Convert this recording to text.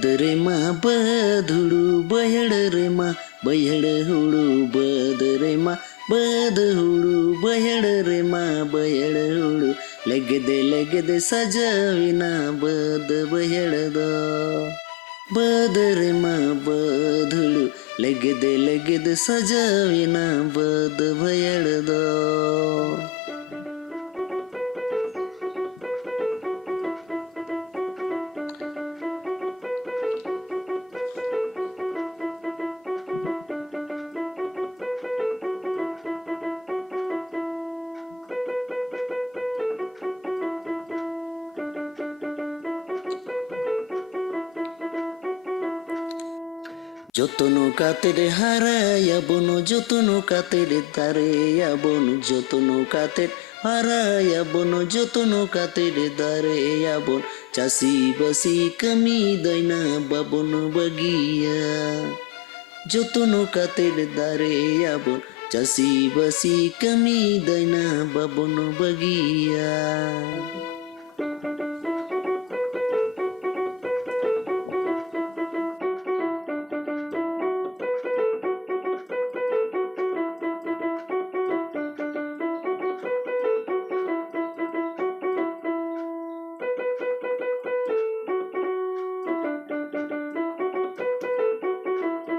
बद रे मा बद हुडू बयड रे मा बयड हुडू बद रे मा बद हुडू बयड रे मा बयड हुडू लगदे सजविना बद बयड बद रे मा बद हुडू लगदे सजविना बद बयड যতনো কাতের হারাইয়া বনু যতনো কাতের দাঁড়িয়া বনু যতনো কাতের হারাইয়া বনু যতনো কাতের দাঁড়িয়া বন চাষি বাসি কমি দইনা বাবন বাগিয়া যতনো কাতের দাঁড়িয়া বন চাষি বাসি কমি দইনা বাবন বাগিয়া।